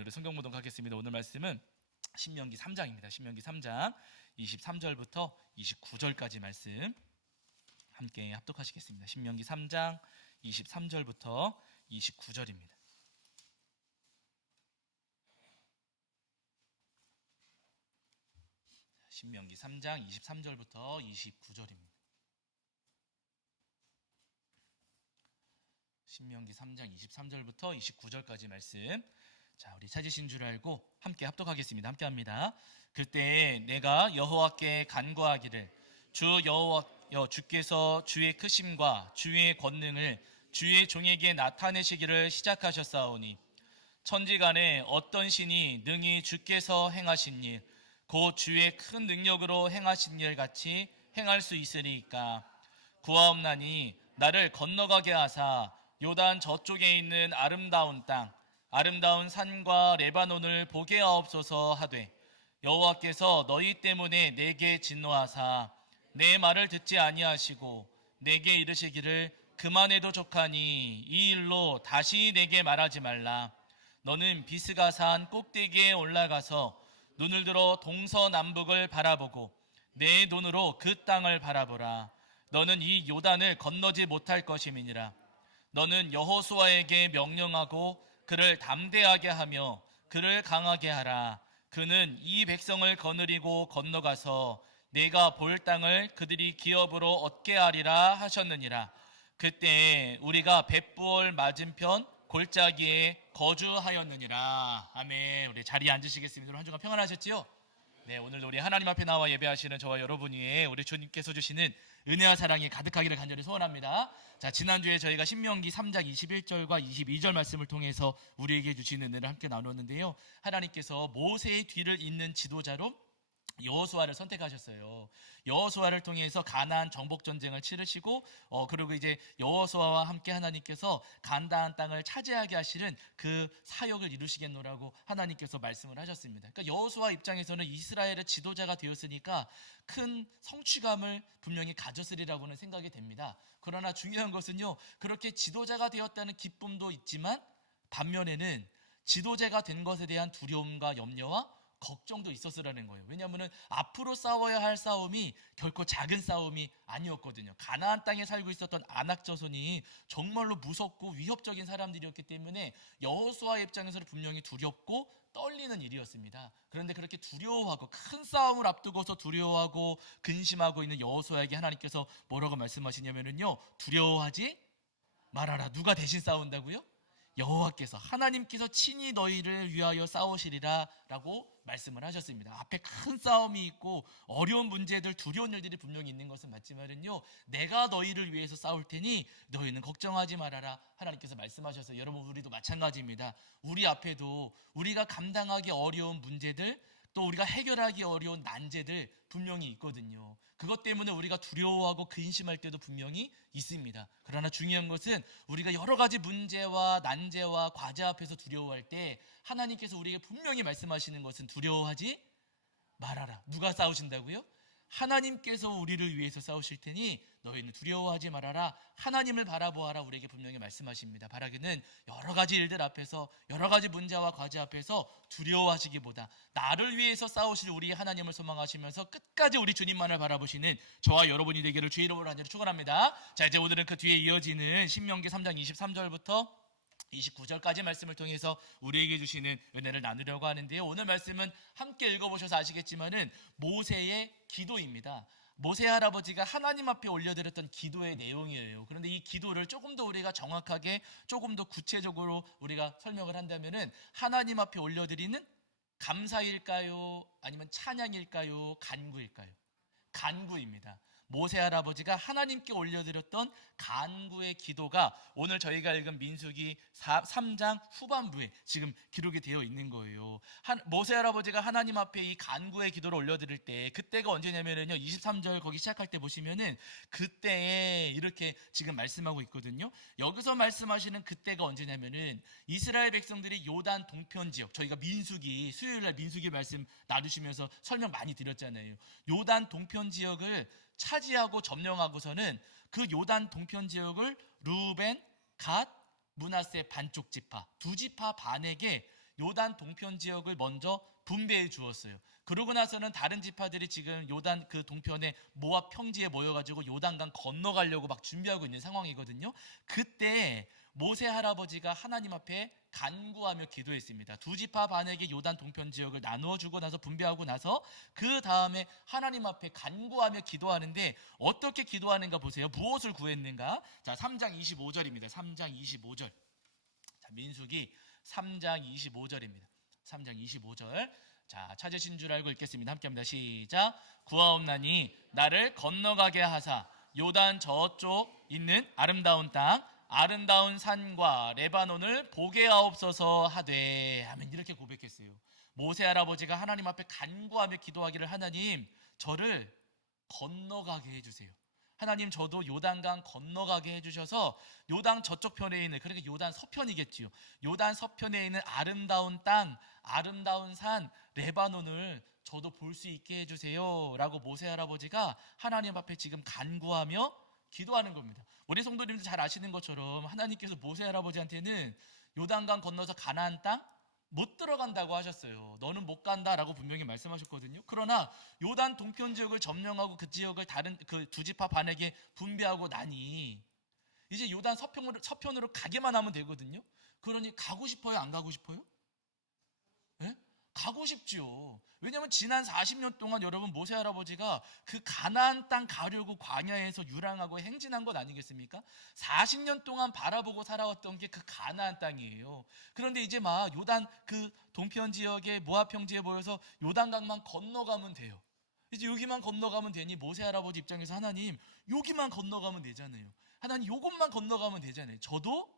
우리 성경 묵상하겠습니다. 오늘 말씀은 신명기 3장입니다. 신명기 3장 23절부터 29절까지 말씀 함께 합독하시겠습니다. 신명기 3장 23절부터 29절입니다. 신명기 3장 23절부터 29절입니다. 신명기 3장 23절부터 29절까지 말씀. 자, 우리 찾으신 줄 알고 함께 합독하겠습니다. 함께 합니다. 그때 내가 여호와께 간구하기를 주께서 주의 크심과 주의 권능을 주의 종에게 나타내시기를 시작하셨사오니 천지간에 어떤 신이 능히 주께서 행하신 일 곧 주의 큰 능력으로 행하신 일 같이 행할 수 있으리이까. 구하옵나니 나를 건너가게 하사 요단 저쪽에 있는 아름다운 땅 아름다운 산과 레바논을 보게 하옵소서 하되 여호와께서 너희 때문에 내게 진노하사 내 말을 듣지 아니하시고 내게 이르시기를 그만해도 족하니 이 일로 다시 내게 말하지 말라. 너는 비스가산 꼭대기에 올라가서 눈을 들어 동서남북을 바라보고 내 눈으로 그 땅을 바라보라. 너는 이 요단을 건너지 못할 것임이니라. 너는 여호수아에게 명령하고 그를 담대하게 하며 그를 강하게 하라. 그는 이 백성을 거느리고 건너가서 내가 볼 땅을 그들이 기업으로 얻게 하리라 하셨느니라. 그때 우리가 벳부올 맞은편 골짜기에 거주하였느니라. 아멘. 우리 자리에 앉으시겠습니다. 한 주간 평안하셨지요? 네, 오늘도 우리 하나님 앞에 나와 예배하시는 저와 여러분 위에 우리 주님께서 주시는 은혜와 사랑이 가득하기를 간절히 소원합니다. 자, 지난주에 저희가 신명기 3장 21절과 22절 말씀을 통해서 우리에게 주시는 은혜를 함께 나누었는데요. 하나님께서 모세의 뒤를 잇는 지도자로 여호수아를 선택하셨어요. 여호수아를 통해서 가나안 정복 전쟁을 치르시고 그리고 이제 여호수아와 함께 하나님께서 간다한 땅을 차지하게 하시는 그 사역을 이루시겠노라고 하나님께서 말씀을 하셨습니다. 그러니까 여호수아 입장에서는 이스라엘의 지도자가 되었으니까 큰 성취감을 분명히 가졌으리라고는 생각이 됩니다. 그러나 중요한 것은요, 그렇게 지도자가 되었다는 기쁨도 있지만 반면에는 지도자가 된 것에 대한 두려움과 염려와 걱정도 있었으라는 거예요. 왜냐하면 앞으로 싸워야 할 싸움이 결코 작은 싸움이 아니었거든요. 가나안 땅에 살고 있었던 아낙 자손이 정말로 무섭고 위협적인 사람들이었기 때문에 여호수아 입장에서는 분명히 두렵고 떨리는 일이었습니다. 그런데 그렇게 두려워하고 큰 싸움을 앞두고서 두려워하고 근심하고 있는 여호수아에게 하나님께서 뭐라고 말씀하시냐면요, 두려워하지 말아라. 누가 대신 싸운다고요? 여호와께서, 하나님께서 친히 너희를 위하여 싸우시리라 라고 말씀을 하셨습니다. 앞에 큰 싸움이 있고 어려운 문제들, 두려운 일들이 분명히 있는 것은 맞지만은요, 내가 너희를 위해서 싸울 테니 너희는 걱정하지 말아라 하나님께서 말씀하셔서, 여러분 우리도 마찬가지입니다. 우리 앞에도 우리가 감당하기 어려운 문제들, 또 우리가 해결하기 어려운 난제들 분명히 있거든요. 그것 때문에 우리가 두려워하고 근심할 때도 분명히 있습니다. 그러나 중요한 것은 우리가 여러 가지 문제와 난제와 과제 앞에서 두려워할 때 하나님께서 우리에게 분명히 말씀하시는 것은 두려워하지 말아라. 누가 싸우신다고요? 하나님께서 우리를 위해서 싸우실 테니 너희는 두려워하지 말아라. 하나님을 바라보아라. 우리에게 분명히 말씀하십니다. 바라기는 여러 가지 일들 앞에서, 여러 가지 문제와 과제 앞에서 두려워하시기보다 나를 위해서 싸우실 우리 하나님을 소망하시면서 끝까지 우리 주님만을 바라보시는 저와 여러분이 되기를 주의 이름으로 간절히 축원합니다. 자, 이제 오늘은 그 뒤에 이어지는 신명기 3장 23절부터 29절까지 말씀을 통해서 우리에게 주시는 은혜를 나누려고 하는데요. 오늘 말씀은 함께 읽어보셔서 아시겠지만은 모세의 기도입니다. 모세 할아버지가 하나님 앞에 올려드렸던 기도의 내용이에요. 그런데 이 기도를 조금 더 우리가 정확하게, 조금 더 구체적으로 우리가 설명을 한다면은 하나님 앞에 올려드리는 감사일까요? 아니면 찬양일까요? 간구일까요? 간구입니다. 모세 할아버지가 하나님께 올려드렸던 간구의 기도가 오늘 저희가 읽은 민수기 3장 후반부에 지금 기록이 되어 있는 거예요. 모세 할아버지가 하나님 앞에 이 간구의 기도를 올려드릴 때, 그때가 언제냐면요, 23절 거기 시작할 때 보시면은 그때에 이렇게 지금 말씀하고 있거든요. 여기서 말씀하시는 그때가 언제냐면은 이스라엘 백성들이 요단 동편 지역, 저희가 민수기 수요일날 민수기 말씀 나누시면서 설명 많이 드렸잖아요. 요단 동편 지역을 차지하고 점령하고서는 그 요단 동편 지역을 루벤, 갓, 므낫세 반쪽 지파, 두 지파 반에게 요단 동편 지역을 먼저 분배해 주었어요. 그러고 나서는 다른 지파들이 지금 요단 그 동편에 모압 평지에 모여가지고 요단강 건너가려고 막 준비하고 있는 상황이거든요. 그때 모세 할아버지가 하나님 앞에 간구하며 기도했습니다. 두 지파 반에게 요단 동편 지역을 나누어 주고 나서 분배하고 나서 그 다음에 하나님 앞에 간구하며 기도하는데 어떻게 기도하는가 보세요. 무엇을 구했는가? 자, 3장 25절입니다. 3장 25절. 자, 민수기 3장 25절입니다. 3장 25절. 자, 찾으신 줄 알고 읽겠습니다. 함께합니다. 시작. 구하옵나니 나를 건너가게 하사 요단 저쪽 있는 아름다운 땅 아름다운 산과 레바논을 보게 하옵소서 하되 하면 이렇게 고백했어요. 모세 할아버지가 하나님 앞에 간구하며 기도하기를 하나님 저를 건너가게 해주세요. 하나님 저도 요단강 건너가게 해주셔서 요단 저쪽 편에 있는 그러니까 요단 서편이겠지요. 요단 서편에 있는 아름다운 땅, 아름다운 산, 레바논을 저도 볼 수 있게 해주세요 라고 모세 할아버지가 하나님 앞에 지금 간구하며 기도하는 겁니다. 우리 성도님들 잘 아시는 것처럼 하나님께서 모세 할아버지한테는 요단강 건너서 가나안 땅 못 들어간다고 하셨어요. 너는 못 간다라고 분명히 말씀하셨거든요. 그러나 요단 동편 지역을 점령하고 그 지역을 다른 그 두 지파 반에게 분배하고 나니 이제 요단 서편으로 가기만 하면 되거든요. 그러니 가고 싶어요? 안 가고 싶어요? 예? 가고 싶지요. 왜냐하면 지난 40년 동안 여러분 모세 할아버지가 그 가나안 땅 가려고 광야에서 유랑하고 행진한 것 아니겠습니까? 40년 동안 바라보고 살아왔던 게 그 가나안 땅이에요. 그런데 이제 막 요단 그 동편 지역에 모압 평지에 모여서 요단강만 건너가면 돼요. 이제 여기만 건너가면 되니 모세 할아버지 입장에서 하나님 여기만 건너가면 되잖아요. 하나님 요것만 건너가면 되잖아요. 저도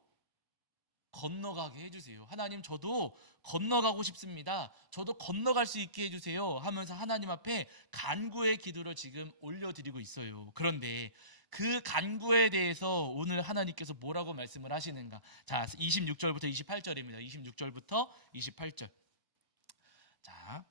건너가게 해주세요. 하나님 저도 건너가고 싶습니다. 저도 건너갈 수 있게 해주세요 하면서 하나님 앞에 간구의 기도를 지금 올려드리고 있어요. 그런데 그 간구에 대해서 오늘 하나님께서 뭐라고 말씀을 하시는가? 자, 26절부터 28절입니다. 26절부터 28절. 자,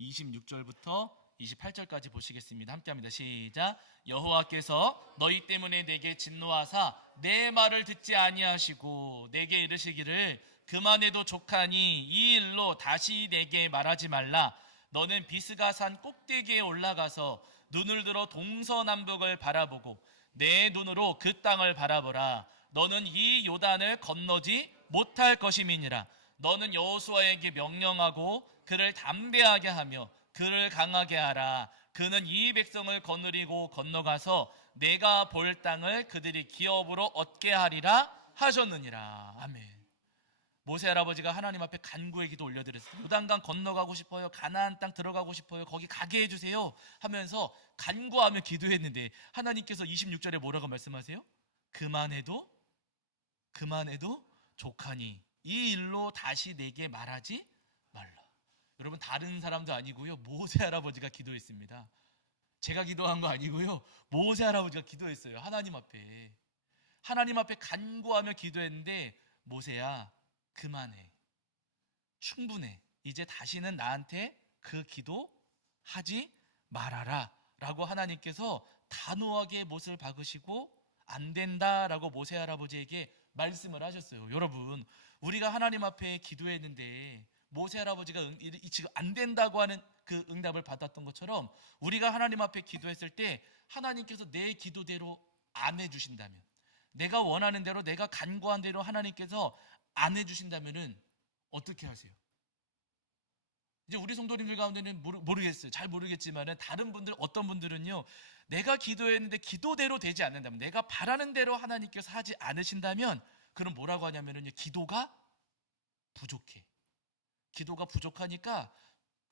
26절부터 28절까지 보시겠습니다. 함께합니다. 시작. 여호와께서 너희 때문에 내게 진노하사 내 말을 듣지 아니하시고 내게 이르시기를 그만해도 족하니 이 일로 다시 내게 말하지 말라. 너는 비스가산 꼭대기에 올라가서 눈을 들어 동서남북을 바라보고 내 눈으로 그 땅을 바라보라. 너는 이 요단을 건너지 못할 것임이니라. 너는 여호수아에게 명령하고 그를 담대하게 하며 그를 강하게 하라. 그는 이 백성을 거느리고 건너가서 내가 볼 땅을 그들이 기업으로 얻게 하리라 하셨느니라. 아멘. 모세 할아버지가 하나님 앞에 간구의 기도 올려드렸어요. 요단강 건너가고 싶어요. 가나안 땅 들어가고 싶어요. 거기 가게 해주세요 하면서 간구하며 기도했는데 하나님께서 26절에 뭐라고 말씀하세요? 그만해도 족하니 이 일로 다시 내게 말하지 말라. 여러분 다른 사람도 아니고요. 모세 할아버지가 기도했습니다. 제가 기도한 거 아니고요. 모세 할아버지가 기도했어요. 하나님 앞에 간구하며 기도했는데 모세야 그만해. 충분해. 이제 다시는 나한테 그 기도 하지 말아라 라고 하나님께서 단호하게 못을 박으시고 안 된다라고 모세 할아버지에게 말씀을 하셨어요. 여러분 우리가 하나님 앞에 기도했는데 모세 할아버지가 지금 안 된다고 하는 그 응답을 받았던 것처럼 우리가 하나님 앞에 기도했을 때 하나님께서 내 기도대로 안 해주신다면 내가 원하는 대로 내가 간구한 대로 하나님께서 안 해주신다면은 어떻게 하세요? 이제 우리 성도님들 가운데는 모르겠어요. 잘 모르겠지만은 다른 분들 어떤 분들은요 내가 기도했는데 기도대로 되지 않는다면 내가 바라는 대로 하나님께서 하지 않으신다면 그럼 뭐라고 하냐면은 기도가 부족해. 기도가 부족하니까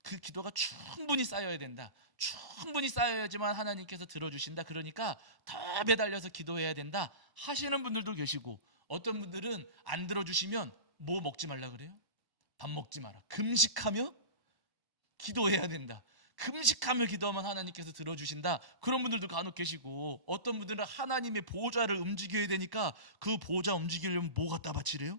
그 기도가 충분히 쌓여야 된다. 충분히 쌓여야지만 하나님께서 들어주신다. 그러니까 더 매달려서 기도해야 된다 하시는 분들도 계시고 어떤 분들은 안 들어주시면 뭐 먹지 말라 그래요? 밥 먹지 마라. 금식하며 기도해야 된다. 금식하며 기도하면 하나님께서 들어주신다. 그런 분들도 간혹 계시고 어떤 분들은 하나님의 보좌를 움직여야 되니까 그 보좌 움직이려면 뭐 갖다 바치래요?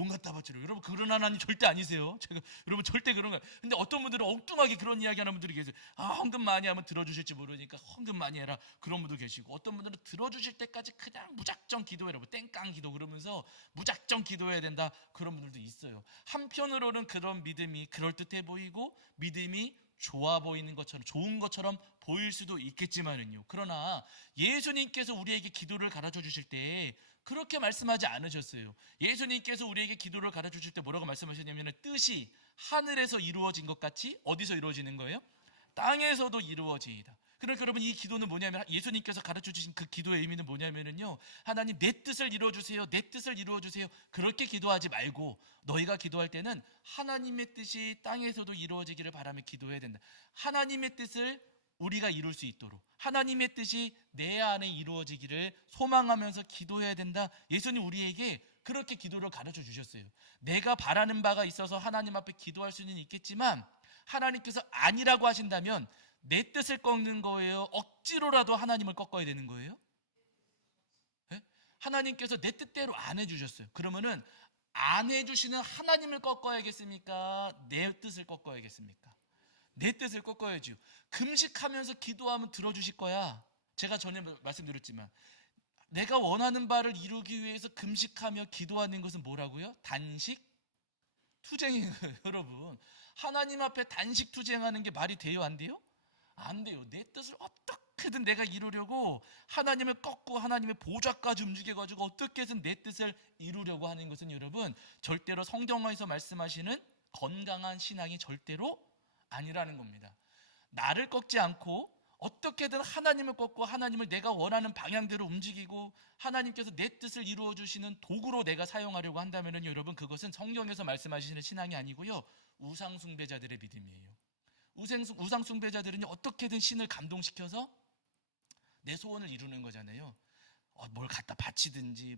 돈 갖다 바치려고. 여러분 그런 하나님 절대 아니세요. 제가 여러분 절대 그런 거. 근데 어떤 분들은 엉뚱하게 그런 이야기 하는 분들이 계세요. 헌금 많이 하면 들어주실지 모르니까 헌금 많이 해라, 그런 분도 계시고, 어떤 분들은 들어주실 때까지 그냥 무작정 기도해라, 뭐 땡깡 기도 그러면서 무작정 기도해야 된다, 그런 분들도 있어요. 한편으로는 그런 믿음이 그럴듯해 보이고 믿음이 좋아 보이는 것처럼, 좋은 것처럼 보일 수도 있겠지만은요, 그러나 예수님께서 우리에게 기도를 가르쳐 주실 때 그렇게 말씀하지 않으셨어요. 예수님께서 우리에게 기도를 가르쳐 주실 때 뭐라고 말씀하셨냐면, 뜻이 하늘에서 이루어진 것 같이 어디서 이루어지는 거예요? 땅에서도 이루어지이다. 그러니까 여러분, 이 기도는 뭐냐면, 예수님께서 가르쳐 주신 그 기도의 의미는 뭐냐면요, 하나님 내 뜻을 이루어주세요, 내 뜻을 이루어주세요, 그렇게 기도하지 말고 너희가 기도할 때는 하나님의 뜻이 땅에서도 이루어지기를 바라며 기도해야 된다. 하나님의 뜻을 우리가 이룰 수 있도록 하나님의 뜻이 내 안에 이루어지기를 소망하면서 기도해야 된다. 예수님 우리에게 그렇게 기도를 가르쳐 주셨어요. 내가 바라는 바가 있어서 하나님 앞에 기도할 수는 있겠지만, 하나님께서 아니라고 하신다면 내 뜻을 꺾는 거예요? 억지로라도 하나님을 꺾어야 되는 거예요? 네? 하나님께서 내 뜻대로 안 해주셨어요. 그러면은 안 해주시는 하나님을 꺾어야겠습니까? 내 뜻을 꺾어야겠습니까? 내 뜻을 꺾어야죠. 금식하면서 기도하면 들어주실 거야. 제가 전에 말씀드렸지만, 내가 원하는 바를 이루기 위해서 금식하며 기도하는 것은 뭐라고요? 단식 투쟁이에요. 여러분, 하나님 앞에 단식 투쟁하는 게 말이 돼요, 안 돼요? 안 돼요. 내 뜻을 어떻게든 내가 이루려고 하나님을 꺾고 하나님의 보좌까지 움직여가지고 어떻게 해서 내 뜻을 이루려고 하는 것은, 여러분, 절대로 성경에서 말씀하시는 건강한 신앙이 절대로 아니라는 겁니다. 나를 꺾지 않고 어떻게든 하나님을 꺾고 하나님을 내가 원하는 방향대로 움직이고 하나님께서 내 뜻을 이루어 주시는 도구로 내가 사용하려고 한다면, 여러분, 그것은 성경에서 말씀하시는 신앙이 아니고요, 우상 숭배자들의 믿음이에요. 우상 숭배자들은 어떻게든 신을 감동시켜서 내 소원을 이루는 거잖아요. 뭘 갖다 바치든지,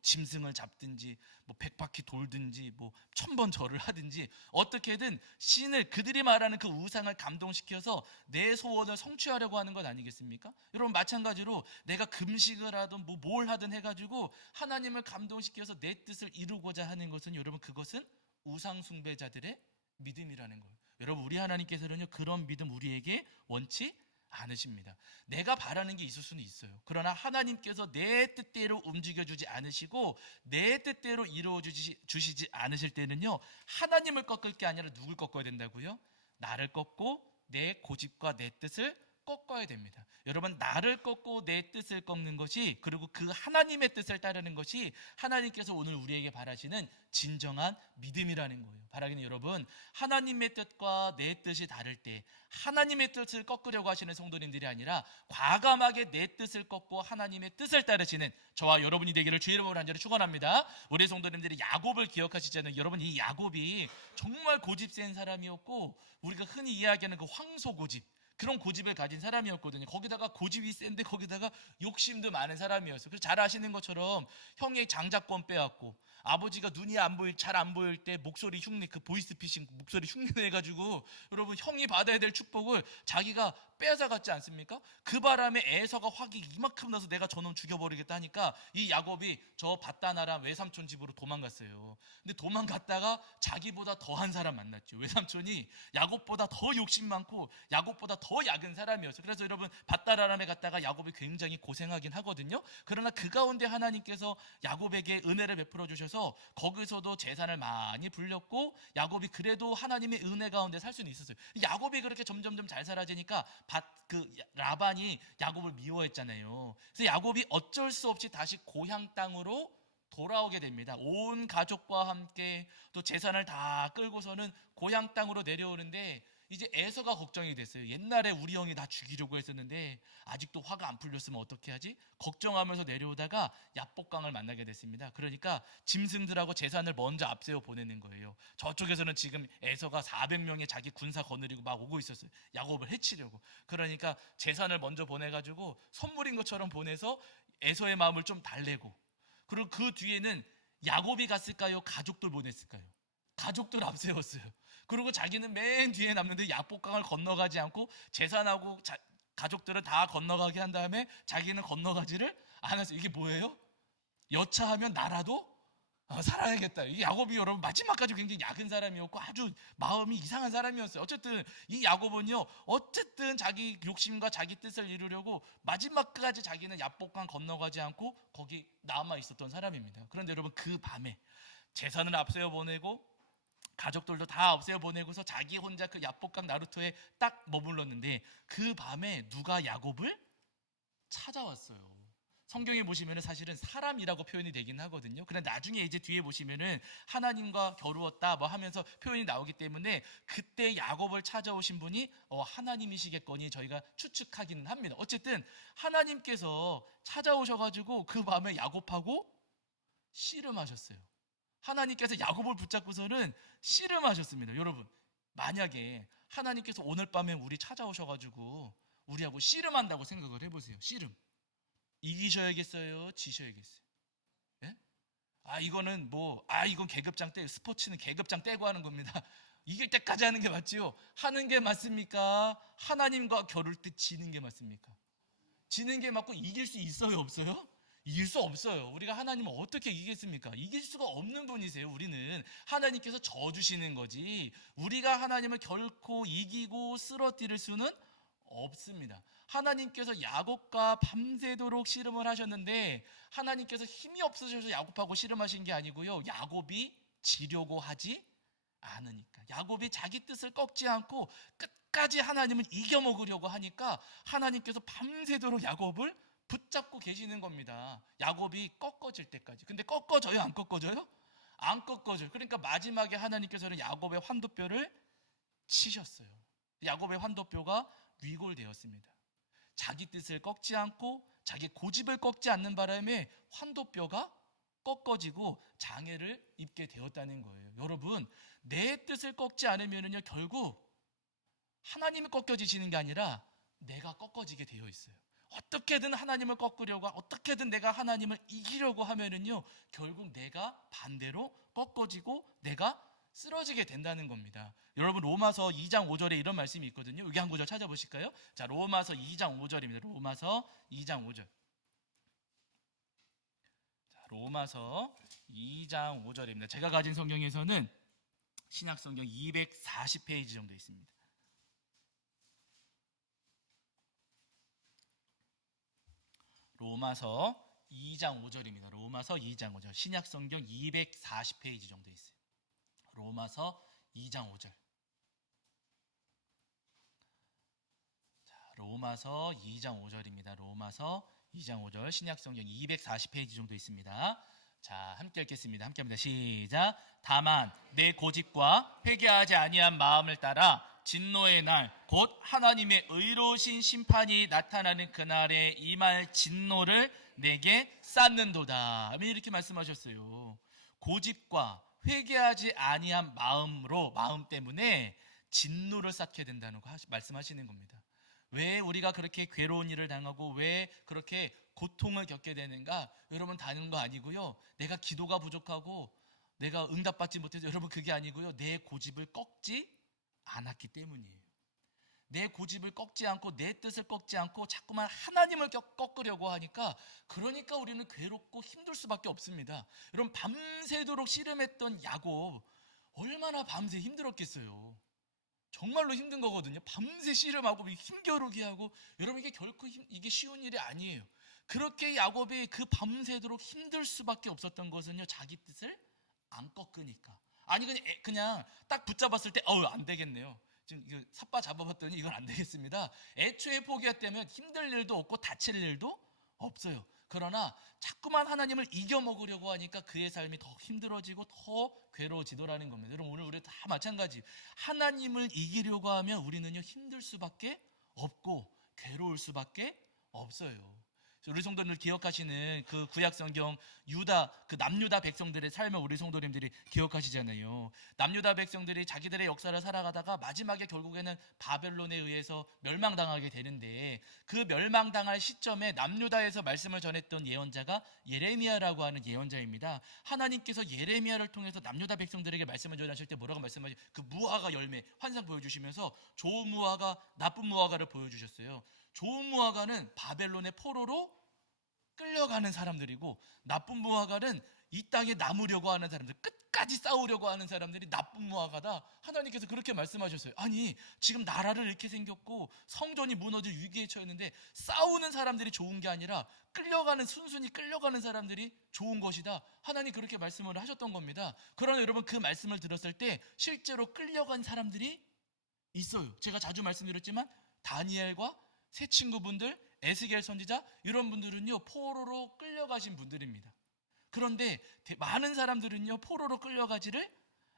짐승을 잡든지, 100바퀴 돌든지, 1000번 절을 하든지, 어떻게든 신을, 그들이 말하는 그 우상을 감동시켜서 내 소원을 성취하려고 하는 것 아니겠습니까? 여러분, 마찬가지로 내가 금식을 하든 뭘 하든 해가지고 하나님을 감동시켜서 내 뜻을 이루고자 하는 것은, 여러분, 그것은 우상 숭배자들의 믿음이라는 거예요. 여러분, 우리 하나님께서는요, 그런 믿음 우리에게 원치 않으십니다. 내가 바라는 게 있을 수는 있어요. 그러나 하나님께서 내 뜻대로 움직여주지 않으시고 내 뜻대로 이루어주시지 않으실 때는요, 하나님을 꺾을 게 아니라 누굴 꺾어야 된다고요? 나를 꺾고 내 고집과 내 뜻을 꺾어야 됩니다. 여러분, 나를 꺾고 내 뜻을 꺾는 것이, 그리고 그 하나님의 뜻을 따르는 것이 하나님께서 오늘 우리에게 바라시는 진정한 믿음이라는 거예요. 바라기는, 여러분, 하나님의 뜻과 내 뜻이 다를 때 하나님의 뜻을 꺾으려고 하시는 성도님들이 아니라 과감하게 내 뜻을 꺾고 하나님의 뜻을 따르시는 저와 여러분이 되기를 주의 이름으로 간절히 축원합니다. 우리 성도님들이 야곱을 기억하시잖아요. 여러분, 이 야곱이 정말 고집센 사람이었고, 우리가 흔히 이야기하는 그 황소고집, 그런 고집을 가진 사람이었거든요. 거기다가 고집이 센데 거기다가 욕심도 많은 사람이었어요. 그래서 잘 아시는 것처럼 형의 장자권 빼앗고, 아버지가 눈이 잘 안 보일 때 목소리 흉내, 그 보이스피싱 목소리 흉내 내가지고, 여러분, 형이 받아야 될 축복을 자기가 빼앗아갔지 않습니까? 그 바람에 에서가 화기 이만큼 나서 내가 저놈 죽여버리겠다 하니까 이 야곱이 저 밧다나란 외삼촌 집으로 도망갔어요. 근데 도망갔다가 자기보다 더한 사람 만났죠. 외삼촌이 야곱보다 더 욕심 많고 야곱보다 더 약은 사람이었어요. 그래서 여러분, 밧다나람에 갔다가 야곱이 굉장히 고생하긴 하거든요. 그러나 그 가운데 하나님께서 야곱에게 은혜를 베풀어 주셔서 거기서도 재산을 많이 불렸고, 야곱이 그래도 하나님의 은혜 가운데 살 수는 있었어요. 야곱이 그렇게 점점점 잘 살아지니까 라반이 야곱을 미워했잖아요. 그래서 야곱이 어쩔 수 없이 다시 고향 땅으로 돌아오게 됩니다. 온 가족과 함께 또 재산을 다 끌고서는 고향 땅으로 내려오는데, 이제 에서가 걱정이 됐어요. 옛날에 우리 형이 나 죽이려고 했었는데 아직도 화가 안 풀렸으면 어떻게 하지? 걱정하면서 내려오다가 야복강을 만나게 됐습니다. 그러니까 짐승들하고 재산을 먼저 앞세워 보내는 거예요. 저쪽에서는 지금 에서가 400명의 자기 군사 거느리고 막 오고 있었어요. 야곱을 해치려고. 그러니까 재산을 먼저 보내가지고 선물인 것처럼 보내서 에서의 마음을 좀 달래고, 그리고 그 뒤에는 야곱이 갔을까요? 가족들 보냈을까요? 가족들 앞세웠어요. 그리고 자기는 맨 뒤에 남는데 야복강을 건너가지 않고 재산하고 가족들은 다 건너가게 한 다음에 자기는 건너가지를 않았어요. 이게 뭐예요? 여차하면 나라도 살아야겠다. 이 야곱이 여러분 마지막까지 굉장히 약은 사람이었고 아주 마음이 이상한 사람이었어요. 어쨌든 이 야곱은요, 어쨌든 자기 욕심과 자기 뜻을 이루려고 마지막까지 자기는 야복강 건너가지 않고 거기 남아 있었던 사람입니다. 그런데 여러분, 그 밤에 재산을 앞세워 보내고 가족들도 다 없애어 보내고서 자기 혼자 그 야복강 나루터에 딱 머물렀는데, 그 밤에 누가 야곱을 찾아왔어요. 성경에 보시면 사실은 사람이라고 표현이 되긴 하거든요. 그런데 나중에 이제 뒤에 보시면은 하나님과 겨루었다 뭐 하면서 표현이 나오기 때문에 그때 야곱을 찾아오신 분이 하나님이시겠거니 저희가 추측하기는 합니다. 어쨌든 하나님께서 찾아오셔가지고 그 밤에 야곱하고 씨름하셨어요. 하나님께서 야곱을 붙잡고서는 씨름하셨습니다. 여러분, 만약에 하나님께서 오늘 밤에 우리 찾아오셔가지고 우리하고 씨름한다고 생각을 해보세요. 씨름. 이기셔야겠어요? 지셔야겠어요? 예? 이건 계급장 떼, 스포츠는 계급장 떼고 하는 겁니다. 이길 때까지 하는 게 맞지요? 하는 게 맞습니까? 하나님과 겨룰 때 지는 게 맞습니까? 지는 게 맞고 이길 수 있어요? 없어요? 이길 수 없어요. 우리가 하나님을 어떻게 이기겠습니까? 이길 수가 없는 분이세요. 우리는 하나님께서 져주시는 거지, 우리가 하나님을 결코 이기고 쓰러뜨릴 수는 없습니다. 하나님께서 야곱과 밤새도록 씨름을 하셨는데, 하나님께서 힘이 없으셔서 야곱하고 씨름하신 게 아니고요, 야곱이 지려고 하지 않으니까, 야곱이 자기 뜻을 꺾지 않고 끝까지 하나님을 이겨먹으려고 하니까 하나님께서 밤새도록 야곱을 붙잡고 계시는 겁니다. 야곱이 꺾어질 때까지. 근데 꺾어져요? 안 꺾어져요? 안 꺾어져요. 그러니까 마지막에 하나님께서는 야곱의 환도뼈를 치셨어요. 야곱의 환도뼈가 위골되었습니다. 자기 뜻을 꺾지 않고 자기 고집을 꺾지 않는 바람에 환도뼈가 꺾어지고 장애를 입게 되었다는 거예요. 여러분, 내 뜻을 꺾지 않으면요, 결국 하나님이 꺾여지시는 게 아니라 내가 꺾어지게 되어 있어요. 어떻게든 하나님을 꺾으려고, 어떻게든 내가 하나님을 이기려고 하면은요, 결국 내가 반대로 꺾어지고 내가 쓰러지게 된다는 겁니다. 여러분, 로마서 2장 5절에 이런 말씀이 있거든요. 여기 한 구절 찾아보실까요? 자, 로마서 2장 5절입니다. 로마서 2장 5절. 자, 로마서 2장 5절입니다. 제가 가진 성경에서는 신약 성경 240페이지 정도 있습니다. 로마서 2장 5절입니다. 로마서 2장 5절. 신약 성경 240페이지 정도 있어요. 로마서 2장 5절. 자, 로마서 2장 5절입니다. 로마서 2장 5절. 신약 성경 240페이지 정도 있습니다. 자, 함께 읽겠습니다. 함께 합니다. 시작. 다만 내 고집과 회개하지 아니한 마음을 따라 진노의 날 곧 하나님의 의로우신 심판이 나타나는 그날에 임할 진노를 내게 쌓는도다. 이렇게 말씀하셨어요. 고집과 회개하지 아니한 마음 때문에 진노를 쌓게 된다는 거 말씀하시는 겁니다. 왜 우리가 그렇게 괴로운 일을 당하고 왜 그렇게 고통을 겪게 되는가? 여러분, 다른 거 아니고요, 내가 기도가 부족하고 내가 응답받지 못해서, 여러분, 그게 아니고요, 내 고집을 꺾지 않았기 때문이에요. 내 고집을 꺾지 않고 내 뜻을 꺾지 않고 자꾸만 하나님을 꺾으려고 하니까, 그러니까 우리는 괴롭고 힘들 수밖에 없습니다. 여러분, 밤새도록 씨름했던 야곱, 얼마나 밤새 힘들었겠어요. 정말로 힘든 거거든요. 밤새 씨름하고 힘겨루게 하고, 여러분, 이게 결코 이게 쉬운 일이 아니에요. 그렇게 야곱이 그 밤새도록 힘들 수밖에 없었던 것은요, 자기 뜻을 안 꺾으니까. 아니, 그냥 딱 붙잡았을 때 안 되겠네요. 지금 이거 삿바 잡아봤더니 이건 안 되겠습니다. 애초에 포기했다면 힘들 일도 없고 다칠 일도 없어요. 그러나 자꾸만 하나님을 이겨먹으려고 하니까 그의 삶이 더 힘들어지고 더 괴로워지더라는 겁니다. 여러분, 오늘 우리 다 마찬가지. 하나님을 이기려고 하면 우리는요, 힘들 수밖에 없고 괴로울 수밖에 없어요. 우리 성도님들 기억하시는 그 구약성경 유다, 그 남유다 백성들의 삶을 우리 성도님들이 기억하시잖아요. 남유다 백성들이 자기들의 역사를 살아가다가 마지막에 결국에는 바벨론에 의해서 멸망당하게 되는데, 그 멸망당할 시점에 남유다에서 말씀을 전했던 예언자가 예레미야라고 하는 예언자입니다. 하나님께서 예레미야를 통해서 남유다 백성들에게 말씀을 전하실 때 뭐라고 말씀하시? 그 무화과 열매 환상 보여주시면서 좋은 무화과, 나쁜 무화과를 보여주셨어요. 좋은 무화과는 바벨론의 포로로 끌려가는 사람들이고, 나쁜 무화과는 이 땅에 남으려고 하는 사람들, 끝까지 싸우려고 하는 사람들이 나쁜 무화과다. 하나님께서 그렇게 말씀하셨어요. 아니, 지금 나라를 이렇게 생겼고 성전이 무너질 위기에 처했는데 싸우는 사람들이 좋은 게 아니라 순순히 끌려가는 사람들이 좋은 것이다. 하나님 그렇게 말씀을 하셨던 겁니다. 그러나 여러분, 그 말씀을 들었을 때 실제로 끌려간 사람들이 있어요. 제가 자주 말씀드렸지만 다니엘과 세 친구분들, 에스겔 선지자, 이런 분들은요 포로로 끌려가신 분들입니다. 그런데 많은 사람들은요 포로로 끌려가지를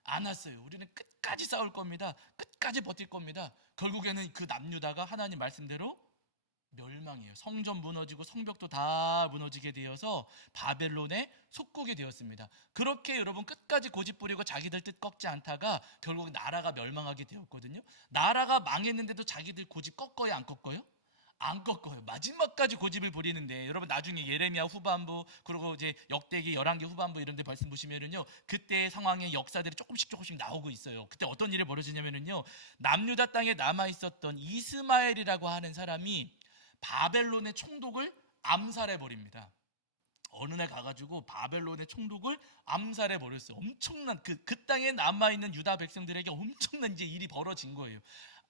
않았어요. 우리는 끝까지 싸울 겁니다. 끝까지 버틸 겁니다. 결국에는 그 남유다가 하나님 말씀대로 멸망이에요. 성전 무너지고 성벽도 다 무너지게 되어서 바벨론에 속국이 되었습니다. 그렇게 여러분 끝까지 고집 부리고 자기들 뜻 꺾지 않다가 결국 나라가 멸망하게 되었거든요. 나라가 망했는데도 자기들 고집 꺾어요, 안 꺾어요? 안 꺾어요. 마지막까지 고집을 부리는데, 여러분 나중에 예레미야 후반부, 그리고 이제 역대기 열왕기 후반부 이런 데 말씀 보시면은요 그때 상황의 역사들이 조금씩 나오고 있어요. 그때 어떤 일이 벌어지냐면은요, 남유다 땅에 남아 있었던 이스마엘이라고 하는 사람이 바벨론의 총독을 암살해 버립니다. 어느 날 가가지고 바벨론의 총독을 암살해 버렸어요. 엄청난 그 땅에 남아 있는 유다 백성들에게 엄청난 이제 일이 벌어진 거예요.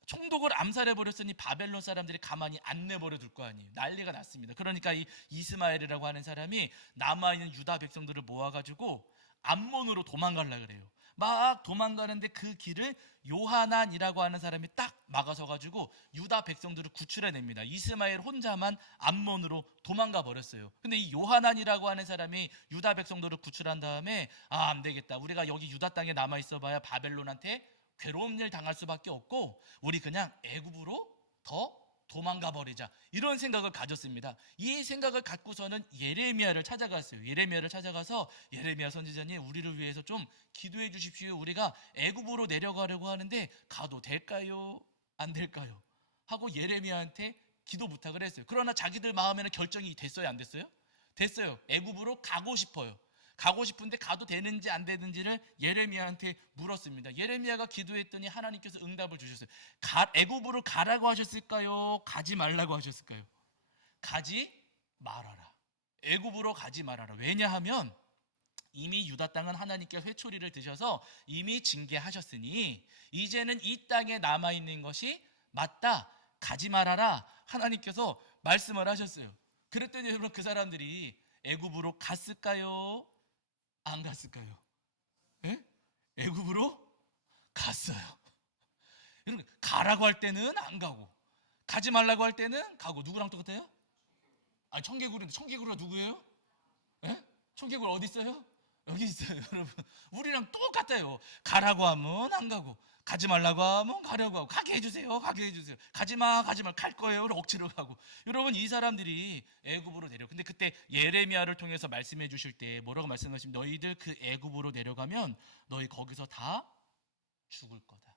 총독을 암살해 버렸으니 바벨론 사람들이 가만히 안 내버려 둘 거 아니에요. 난리가 났습니다. 그러니까 이 이스마엘이라고 하는 사람이 남아 있는 유다 백성들을 모아가지고 암몬으로 도망가려고 그래요. 막 도망가는데 그 길을 요하난이라고 하는 사람이 딱 막아서가지고 유다 백성들을 구출해냅니다. 이스마엘 혼자만 암몬으로 도망가 버렸어요. 근데 이 요하난이라고 하는 사람이 유다 백성들을 구출한 다음에 안 되겠다, 우리가 여기 유다 땅에 남아 있어봐야 바벨론한테 괴로운 일 당할 수밖에 없고 우리 그냥 애굽으로 더 도망가 버리자, 이런 생각을 가졌습니다. 이 생각을 갖고서는 예레미야를 찾아갔어요. 예레미야를 찾아가서 예레미야 선지자님, 우리를 위해서 좀 기도해 주십시오. 우리가 애굽으로 내려가려고 하는데 가도 될까요? 안 될까요? 하고 예레미야한테 기도 부탁을 했어요. 그러나 자기들 마음에는 결정이 됐어요, 안 됐어요? 됐어요. 애굽으로 가고 싶어요. 가고 싶은데 가도 되는지 안 되는지를 예레미야한테 물었습니다. 예레미야가 기도했더니 하나님께서 응답을 주셨어요. 애굽으로 가라고 하셨을까요? 가지 말라고 하셨을까요? 가지 말아라. 애굽으로 가지 말아라. 왜냐하면 이미 유다 땅은 하나님께 회초리를 드셔서 이미 징계하셨으니 이제는 이 땅에 남아있는 것이 맞다, 가지 말아라, 하나님께서 말씀을 하셨어요. 그랬더니 여러분, 그 사람들이 애굽으로 갔을까요? 안 갔을까요? 예? 애굽으로 갔어요. 여러분, 가라고 할 때는 안 가고 가지 말라고 할 때는 가고. 누구랑 똑같아요? 아니, 청개구리인데 청개구리가 누구예요? 예? 청개구리 어디 있어요? 여기 있어요. 여러분, 우리랑 똑같아요. 가라고 하면 안 가고 가지 말라고 하면 가려고 하고. 가게 해주세요, 가게 해주세요. 가지마, 가지마, 갈 거예요. 억지로 가고. 여러분, 이 사람들이 애굽으로 내려. 근데 그때 예레미야를 통해서 말씀해 주실 때 뭐라고 말씀하시면, 너희들 그 애굽으로 내려가면 너희 거기서 다 죽을 거다.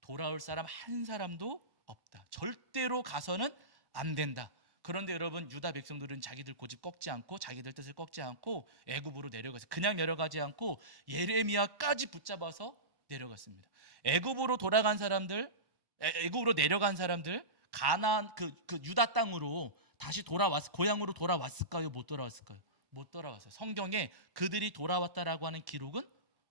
돌아올 사람 한 사람도 없다. 절대로 가서는 안 된다. 그런데 여러분, 유다 백성들은 자기들 고집 꺾지 않고 자기들 뜻을 꺾지 않고 애굽으로 내려가서 그냥 내려가지 않고 예레미야까지 붙잡아서 내려갔습니다. 애굽으로 돌아간 사람들, 애굽으로 내려간 사람들, 가나안 그 유다 땅으로 다시 고향으로 돌아왔을까요? 못 돌아왔을까요? 못 돌아왔어요. 성경에 그들이 돌아왔다라고 하는 기록은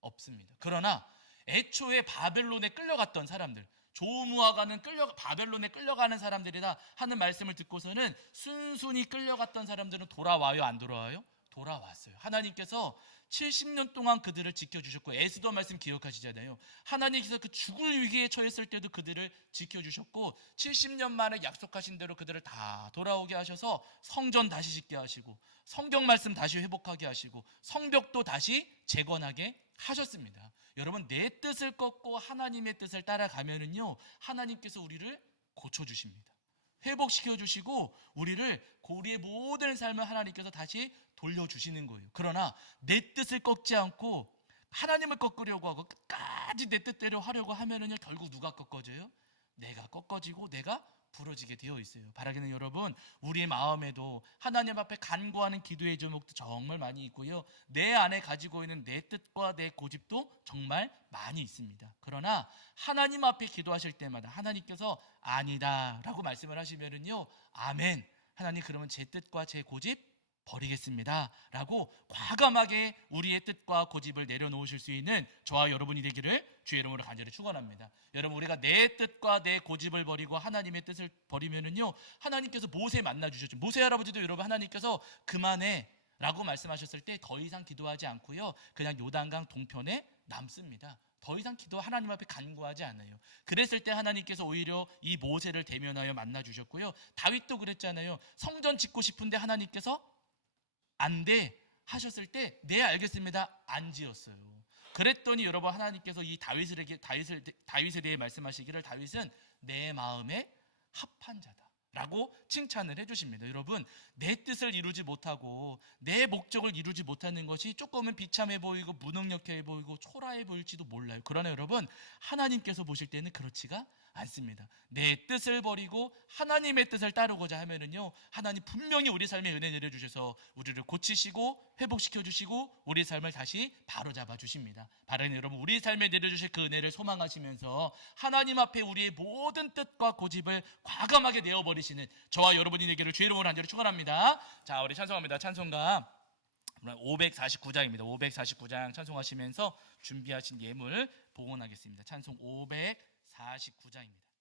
없습니다. 그러나 애초에 바벨론에 끌려갔던 사람들, 조무아가는 바벨론에 끌려가는 사람들이다 하는 말씀을 듣고서는 순순히 끌려갔던 사람들은 돌아와요, 안 돌아와요? 돌아왔어요. 하나님께서 70년 동안 그들을 지켜주셨고, 에스더 말씀 기억하시잖아요. 하나님께서 그 죽을 위기에 처했을 때도 그들을 지켜주셨고, 70년 만에 약속하신 대로 그들을 다 돌아오게 하셔서 성전 다시 짓게 하시고, 성경 말씀 다시 회복하게 하시고, 성벽도 다시 재건하게 하셨습니다. 여러분, 내 뜻을 꺾고 하나님의 뜻을 따라가면은요, 하나님께서 우리를 고쳐주십니다. 회복시켜 주시고 우리를 우리의 모든 삶을 하나님께서 다시 돌려주시는 거예요. 그러나 내 뜻을 꺾지 않고 하나님을 꺾으려고 하고 끝까지 내 뜻대로 하려고 하면은요, 결국 누가 꺾어져요? 내가 꺾어지고 내가 부러지게 되어 있어요. 바라기는 여러분, 우리의 마음에도 하나님 앞에 간구하는 기도의 제목도 정말 많이 있고요, 내 안에 가지고 있는 내 뜻과 내 고집도 정말 많이 있습니다. 그러나 하나님 앞에 기도하실 때마다 하나님께서 아니다 라고 말씀을 하시면은요, 아멘, 하나님 그러면 제 뜻과 제 고집 버리겠습니다 라고 과감하게 우리의 뜻과 고집을 내려놓으실 수 있는 저와 여러분이 되기를 주의 이름으로 간절히 축원합니다. 여러분, 우리가 내 뜻과 내 고집을 버리고 하나님의 뜻을 버리면은요, 하나님께서 모세 만나 주셨죠. 모세 할아버지도 여러분, 하나님께서 그만해 라고 말씀하셨을 때 더 이상 기도하지 않고요, 그냥 요단강 동편에 남습니다. 더 이상 기도 하나님 앞에 간구하지 않아요. 그랬을 때 하나님께서 오히려 이 모세를 대면하여 만나 주셨고요, 다윗도 그랬잖아요. 성전 짓고 싶은데 하나님께서 안 돼 하셨을 때 네 알겠습니다 안 지었어요. 그랬더니 여러분, 하나님께서 이 다윗에 대해 말씀하시기를 다윗은 내 마음에 합한 자다 라고 칭찬을 해주십니다. 여러분, 내 뜻을 이루지 못하고 내 목적을 이루지 못하는 것이 조금은 비참해 보이고 무능력해 보이고 초라해 보일지도 몰라요. 그러나 여러분, 하나님께서 보실 때는 그렇지가 않습니다. 내 뜻을 버리고 하나님의 뜻을 따르고자 하면은요, 하나님 분명히 우리 삶에 은혜 내려주셔서 우리를 고치시고 회복시켜 주시고 우리 삶을 다시 바로잡아 주십니다. 바라는 여러분, 우리 삶에 내려주실 그 은혜를 소망하시면서 하나님 앞에 우리의 모든 뜻과 고집을 과감하게 내어버리시는 저와 여러분이 되기를 주의 이름으로 간절히 축원합니다. 자, 우리 찬송합니다. 찬송가 549장입니다. 549장 찬송하시면서 준비하신 예물 봉헌하겠습니다. 찬송 549장입니다.